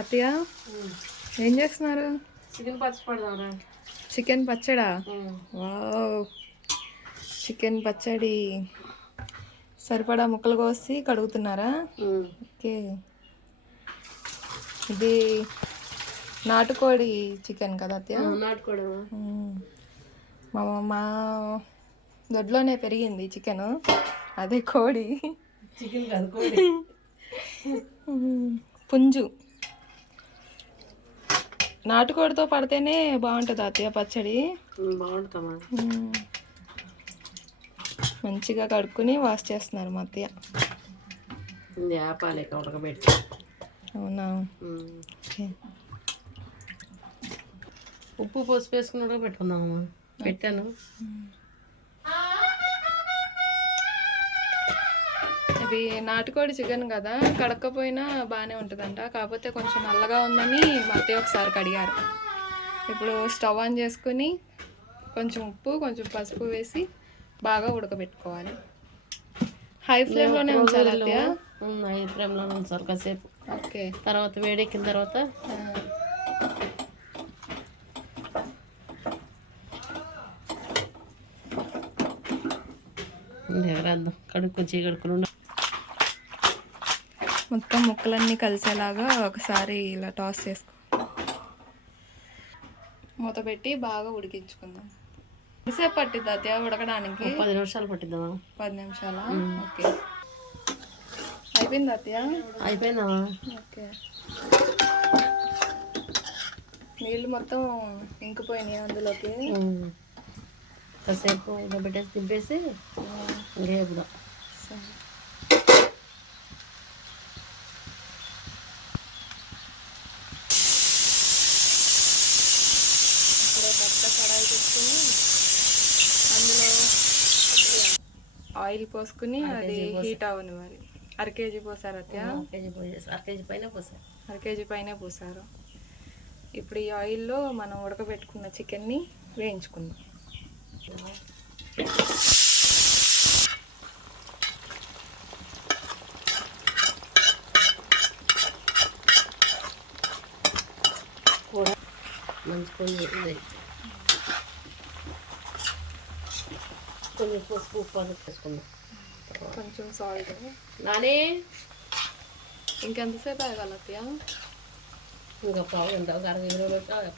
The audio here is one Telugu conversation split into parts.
అత్తయ్య ఏం చేస్తున్నారు? చికెన్ పచ్చడి పడదాంరా. చికెన్ పచ్చడా? వావ్, చికెన్ పచ్చడి సరిపడా ముక్కలు కోసి కడుగుతున్నారా? ఓకే. ఇది నాటుకోడి చికెన్ కదా అత్తయ్య? నాటుకోడి. మా దొడ్లోనే పెరిగింది చికెన్, అదే కోడి. చికెన్ కాదు, కోడి. పుంజు. నాటుకోడితో పడితేనే బాగుంటుంది అత్తయ్య పచ్చడి. బాగుంటుందా? మంచిగా కడుక్కుని వాష్ చేస్తున్నారు మా అత్తయ్య. వేపాలి ఉడకబెట్టి. అవునా? ఉప్పు పసుపు వేసుకుని ఉడకబెట్టుకుందామమ్మా. పెట్టాను. ఇది నాటుకోడి చికెన్ కదా, కడక్కపోయినా బాగానే ఉంటుందంట. కాకపోతే కొంచెం నల్లగా ఉందని మా అత్తయ్య ఒకసారి కడిగారు. ఇప్పుడు స్టవ్ ఆన్ చేసుకుని కొంచెం ఉప్పు కొంచెం పసుపు వేసి బాగా ఉడకబెట్టుకోవాలి. హై ఫ్లేమ్లోనే ఉంచాలి అత్తయ్య? హై ఫ్లేమ్లోనే ఉంచాలి కాసేపు. ఓకే. తర్వాత వేడెక్కిన తర్వాత ఎగరేద్దాం. కడుక్కుని మొత్తం ముక్కలన్నీ కలిసేలాగా ఒకసారి ఇలా టాస్ చేసుకో, మూత పెట్టి బాగా ఉడికించుకుందాం. ఎంతసేపు పట్టిద్ది అత్తయ్య ఉడకడానికి? 10 నిమిషాలు పట్టిద్దామా? 10 నిమిషాలా? ఓకే. అయిపోయింది అత్తయ్య? అయిపోయిందా? ఓకే. నీళ్ళు మొత్తం ఇంకిపోయినాయి అందులోకి. కాసేపు ఇలా పెట్టేసి తిప్పేసి రేపుదా. ఆయిల్ పోసుకుని అది హీట్ అవ్వను. మరి అర కేజీ పోసారు అత్తయ్య? అర కేజీ పైన పోసారు. ఇప్పుడు ఈ ఆయిల్లో మనం ఉడకబెట్టుకున్న చికెన్ని వేయించుకుందాం. కొంచెం పసుపు ఉప్పు వేసుకుందాం. కొంచెం సాల్ట్. నానే ఇంకెంతసేపు ఆగాలి అత్తయ్య? ఇంకా పావు గంట,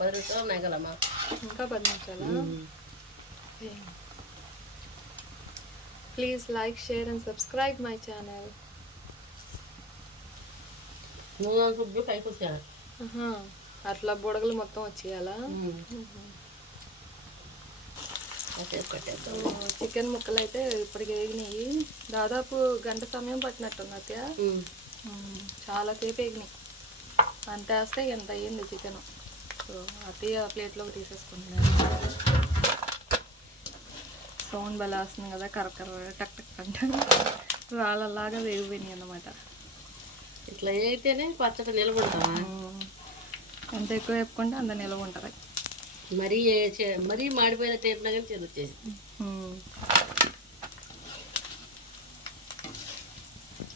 10 నిమిషాలు నాగలమ్మా. ఇంకా 10 నిమిషాలా? Please like, share and subscribe my channel. అట్లా బుడగలు మొత్తం వచ్చేయాలా? చికెన్ ముక్కలు అయితే ఇప్పటికి వేగినాయి. దాదాపు గంట సమయం పట్టినట్టుంది అత్తయ్య. చాలాసేపు వేగినాయి. అంత వేస్తే ఎంత అయ్యింది చికెన్. సో అత్తయ్య ప్లేట్లోకి తీసేసుకుంటున్నాను. సౌండ్ బలా వస్తుంది కదా, కరకర టక్ టక్ అంటే రాళ్ళలాగా వేగిపోయినాయి అన్నమాట. ఇట్లా అయితేనే పచ్చడి నిలబడతావా? ఎంత ఎక్కువ వేపుకుంటే అంత నిలవ ఉంటుంది. మరీ మాడిపోయిన టేపునా కానీ చెంది వచ్చేసి.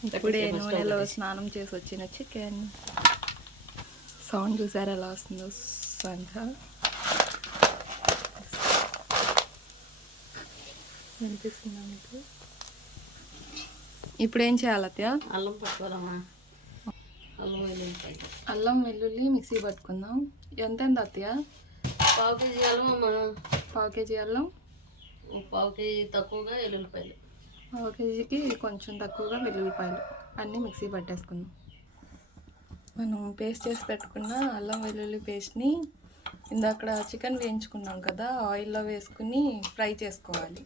ఇప్పుడే నూనెలో స్నానం చేసి వచ్చిన చికెన్. సౌండ్ చూసారు ఎలా వస్తుందో? అంతా వినిపిస్తుందా మీకు? ఇప్పుడు ఏం చేయాలి అత్తయ్య? అల్లం పట్టుకోవాలమ్మా. అల్లం వెల్లుల్లి మిక్సీ పట్టుకుందాం. ఎంత అత్తయ్య? పావు కేజీ అల్లం అమ్మా. పావు కేజీ అల్లం, పావు కేజీ తక్కువగా వెల్లుల్లిపాయలు. పావు కేజీకి కొంచెం తక్కువగా వెల్లుల్లిపాయలు అన్నీ మిక్సీ పట్టేసుకుందాం. మనం పేస్ట్ చేసి పెట్టుకున్న అల్లం వెల్లుల్లి పేస్ట్ని ఇందాక చికెన్ వేయించుకున్నాం కదా, ఆయిల్లో వేసుకుని ఫ్రై చేసుకోవాలి.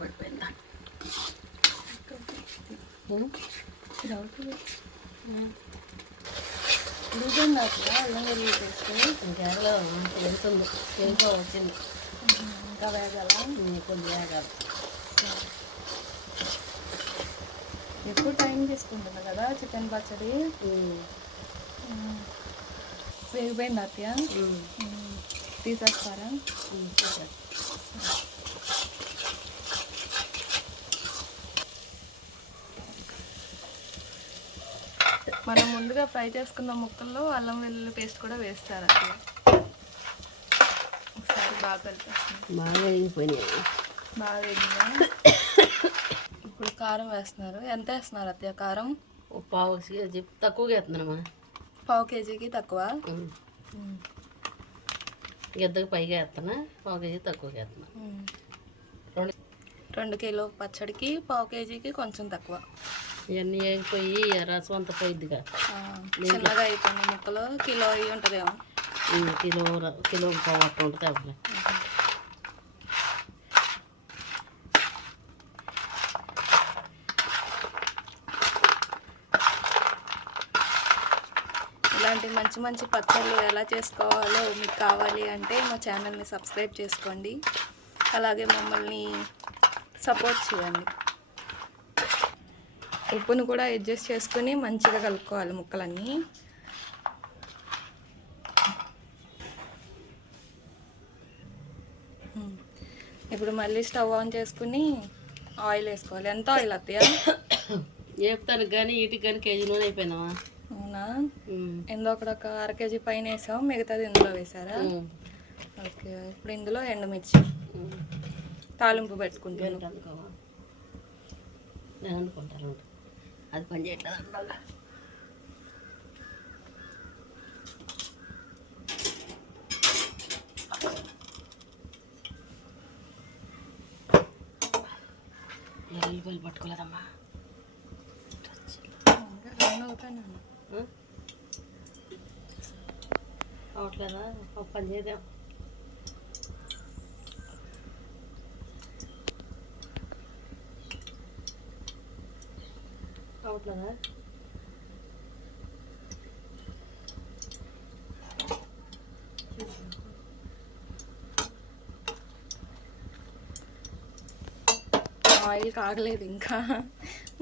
పడిపోయిందా? అల్లం వెల్లుల్లి పేస్ట్ ఇంకేలో వెళ్తుంది. ఇంకా వచ్చింది. ఇంకా వేగాల? కొద్ది వేగాలి. ఎక్కువ టైం తీసుకుంటుంది కదా చికెన్ పచ్చడి. వేగిపోయింది అత్తయ్య. తీసేస్తారా? మనం ముందుగా ఫ్రై చేసుకున్న ముక్కల్లో అల్లం వెల్లుల్లి పేస్ట్ కూడా వేస్తారు అత్తయ్య. ఒకసారి బాగా కలిపేస్తుంది. బాగా వేగిపోయినాయి. బాగా వేగిందా? ఇప్పుడు కారం వేస్తున్నారు. ఎంత వేస్తున్నారు అత్తయ్య కారం? పావు కేజీ తక్కువగా వేస్తున్నామా? పావు కేజీకి తక్కువ. గిద్దకి పైగా వేస్తున్నా, పావు కేజీ తక్కువగా వేస్తున్నా. 2 కిలో పచ్చడికి పావు కేజీకి కొంచెం తక్కువ. ఇవన్నీ వేగిపోయి రసం అంతా పోయిద్దిగా. చిన్నగా అయిపోయింది ముక్కలు. కిలో అయ్యి ఉంటుందేమో. కిలో పావు అట్లా ఉంటుంది అప్పుడు. ఇలాంటి మంచి మంచి పచ్చళ్ళు ఎలా చేసుకోవాలో మీకు కావాలి అంటే మా ఛానల్ని సబ్స్క్రైబ్ చేసుకోండి. అలాగే మమ్మల్ని సపోర్ట్ చేయండి. ఉప్పును కూడా అడ్జస్ట్ చేసుకుని మంచిగా కలుపుకోవాలి ముక్కలన్నీ. ఇప్పుడు మళ్ళీ స్టవ్ ఆన్ చేసుకుని ఆయిల్ వేసుకోవాలి. ఎంత ఆయిల్ అత్తయ్య? వేపుతానికి కానీ వీటికి కానీ కేజీ నూనె అయిపోయినావా? అవునా? ఇందులో ఒక 1/2 కేజీ పైన వేసాం, మిగతాది ఇందులో వేసారా? ఓకే. ఇప్పుడు ఇందులో ఎండుమిర్చి తాలింపు పెట్టుకుంటాను. నేను అనుకుంటాను అది పని చేయట్లేదు అంటాగా. ఎల్లుల్లిపాయలు పట్టుకోలేదమ్మా. అవట్లేదా? ఒక పని చేద్దాం. అవట్లేదా? ఆయిల్ కాగలేదు ఇంకా,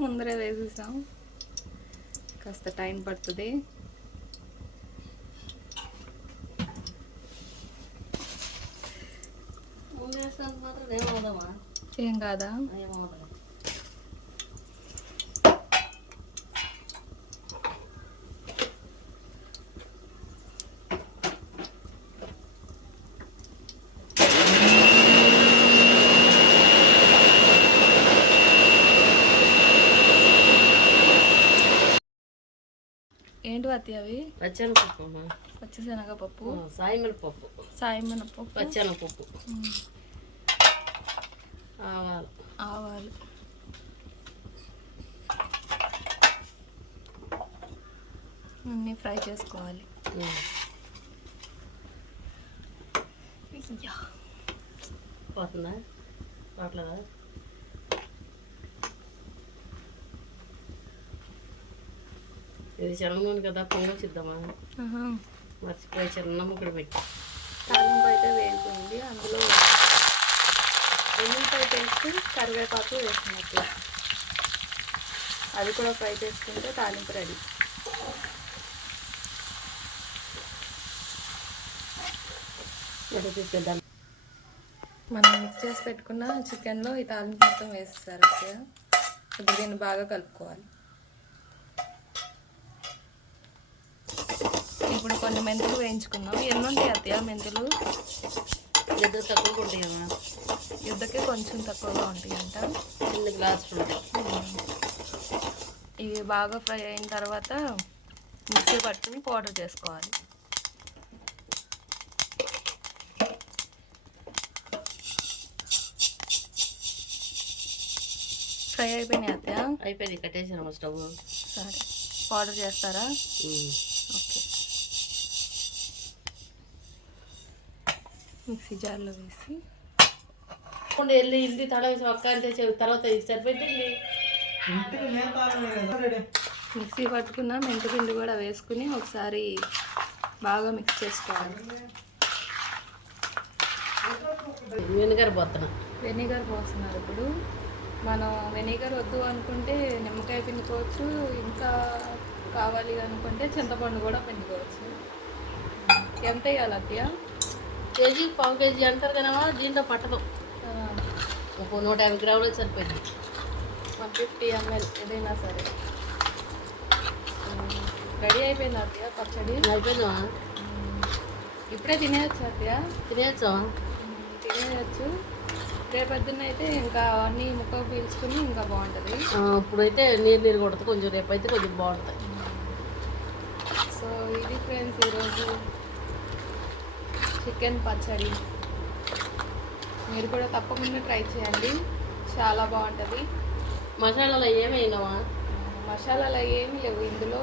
ముందరే వేసేసాం. కాస్త టైం పడుతుంది. మాత్రం ఏమవుదామా? ఏం కాదా? ఏమవుదా? ఏంటి అత్తయ్య అవి? పచ్చెనపప్పు అమ్మా. పచ్చిశనగపప్పు, సాయిమినపప్పు, సాయమినపప్పు, పచ్చెనపప్పు, ఆవాలు, ఆవాలు, అన్నీ ఫ్రై చేసుకోవాలి. పోతుందా? పోట్లేదా? ఇది శనగ నూనె కదా, పొంగొచ్చిద్దామా? మర్చిపోయి చిన్న ముక్కడు పెట్టి. తాలింపు అయితే వేగిపోయింది. అందులో ఎల్లుల్లిపాయ పేస్ట్, కరివేపాకు వేసినట్టు అది కూడా ఫ్రై చేసుకుంటే తాలింపు రెడీ. తీసుకెళ్దాం. మనం మిక్స్ చేసి పెట్టుకున్న చికెన్లో ఈ తాలింపు మొత్తం వేసేసారు అత్తయ్య. ఇప్పుడు దీన్ని బాగా కలుపుకోవాలి. ఇప్పుడు కొన్ని మెంతులు వేయించుకున్నాం. ఎన్ని ఉంటాయి అత్తయ్య మెంతులు? ఏదో తక్కువ ఉంటాయమ్మా. యుద్ధకి కొంచెం తక్కువగా ఉంటాయంట. చిన్న గ్లాస్ ఉంటాయి. ఇవి బాగా ఫ్రై అయిన తర్వాత మిక్సీ పట్టుకుని పౌడర్ చేసుకోవాలి. ఫ్రై అయిపోయినాయి అత్తయ్య? అయిపోయింది, కట్టేసాను స్టవ్. సరే, పౌడర్ చేస్తారా? ఓకే. మిక్సీ జార్లో వేసి వెళ్ళి ఇంటి తల వేసి ఒక్క అంటే తర్వాత సరిపోయింది. మిక్సీ పట్టుకున్న మెంతిపిండి కూడా వేసుకుని ఒకసారి బాగా మిక్స్ చేసుకోవాలి. వెనిగర్ పోతున్నా. వెనిగర్ పోస్తున్నారు ఇప్పుడు. మనం వెనిగర్ వద్దు అనుకుంటే నిమ్మకాయ పిండుకోవచ్చు, ఇంకా కావాలి అనుకుంటే చింతపండు కూడా పిండుకోవచ్చు. ఎంత వేయాలి అత్తయ్య? కేజీ పావు కేజీ అంటారు కదా, దీంట్లో పట్టదు. ఒక 150 గ్రాములు సరిపోయింది. 150 ml ఏదైనా సరే. రెడీ అయిపోయింది అత్తయ్య పచ్చడి. అయిపోయిందా? ఇప్పుడే తినేయచ్చు అత్తయ్య. తినేయచ్చా? తినేయచ్చు. రేపొద్దున్న అయితే ఇంకా అన్నీ ముక్క పీల్చుకుని ఇంకా బాగుంటుంది. ఇప్పుడైతే నీరు కొడుతుంది, కొంచెం రేపైతే కొంచెం బాగుంటుంది. సో ఇది ఫ్రెండ్స్ ఈరోజు చికెన్ పచ్చడి. మీరు కూడా తప్పకుండా ట్రై చేయండి, చాలా బాగుంటుంది. మసాలాలో ఏమైనావా? మసాలాలు ఏమీ లేవు ఇందులో,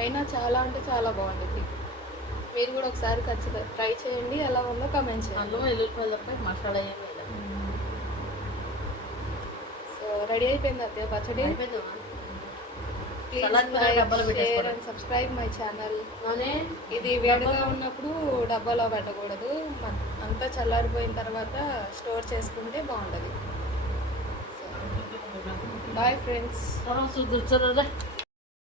అయినా చాలా అంటే చాలా బాగుంటుంది. మీరు కూడా ఒకసారి ఖచ్చితంగా ట్రై చేయండి, ఎలా ఉందో కమెంట్ చేయండి. అల్లం వెల్లుల్లిపాయలు తప్ప మసాలా ఏమి లేదు. సో రెడీ అయిపోయింది అత్తయ్య పచ్చడి. అయిపోయిందా? Share and subscribe my channel. ఇది వేడిగా ఉన్నప్పుడు డబ్బాలో పెట్టకూడదు, అంతా చల్లారిపోయిన తర్వాత స్టోర్ చేసుకుంటే బాగుంటుంది. Boyfriends. తర్వాత చూద్దాం.